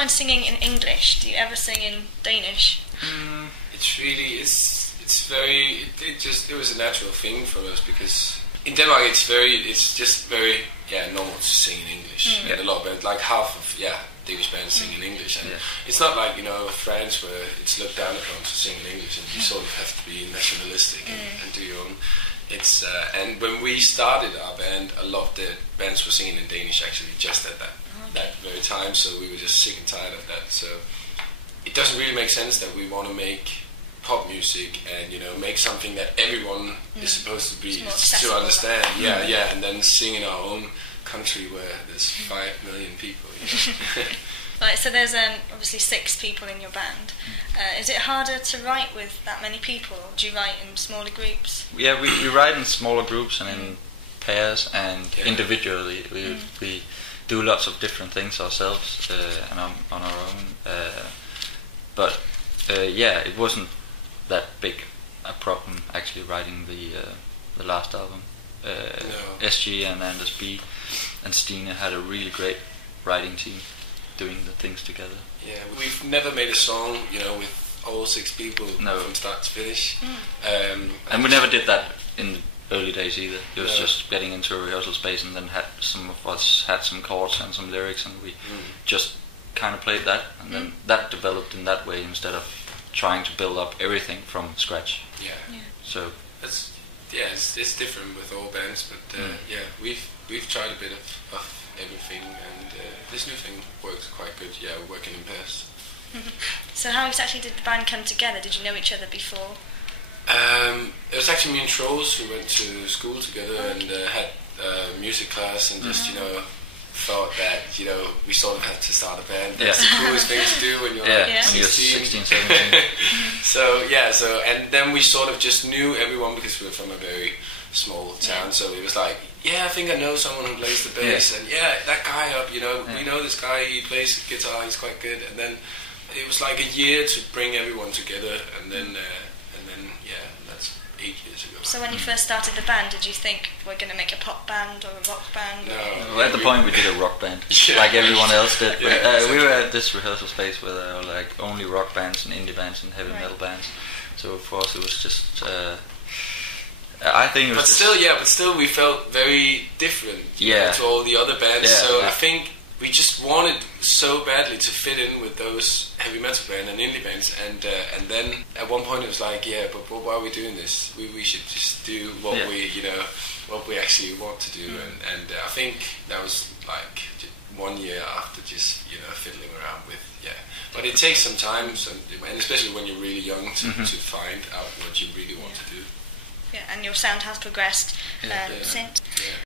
find singing in English? Do you ever sing in Danish? It was a natural thing for us because in Denmark it's just very normal to sing in English. And a lot of bands, like half of Danish bands sing in English, and it's not like France where it's looked down upon to sing in English and you sort of have to be nationalistic and do your own. It's and when we started our band, a lot of the bands were singing in Danish actually just at that very time, so we were just sick and tired of that. So it doesn't really make sense that we want to make pop music and make something that everyone is supposed to be to understand. And then sing in our own country where there's 5 million people. Right, so there's obviously 6 people in your band. Is it harder to write with that many people, or do you write in smaller groups? Yeah, we write in smaller groups and in pairs and individually. We do lots of different things ourselves and on our own. But it wasn't that big a problem actually writing the last album. SG and Anders B and Stine had a really great writing team doing the things together. Yeah, we've never made a song, with all 6 people from start to finish. And we never did that in the early days either. It was just getting into a rehearsal space, and then some of us had some chords and some lyrics, and we just kind of played that, and then that developed in that way instead of trying to build up everything from scratch. So it's different with all bands, but we've tried a bit of everything, and this new thing works quite good. We're working in pairs. So how exactly did the band come together? Did you know each other before? It was actually me and Troels who went to school together and had music class, and just thought that we sort of had to start a band. That's the coolest thing to do when you're like 16, 17. So and then we sort of just knew everyone because we were from a very small town. So it was like, I think I know someone who plays the bass, and that guy up, we know this guy, he plays guitar, he's quite good. And then it was like a year to bring everyone together, and then that's 8 years ago. So when you first started the band, did you think we're going to make a pop band or a rock band? No. Well, at the point we did a rock band, like everyone else did. But, exactly. We were at this rehearsal space where there were like only rock bands and indie bands and heavy metal bands. So for us it was just... I think it was but still we felt very different to all the other bands. I think we just wanted so badly to fit in with those heavy metal bands and indie bands, and then at one point it was like, but why are we doing this? We should just do what we actually want to do, and I think that was like 1 year after just fiddling around with But it takes some time, and especially when you're really young to find out what you really want to do. Yeah, and your sound has progressed since.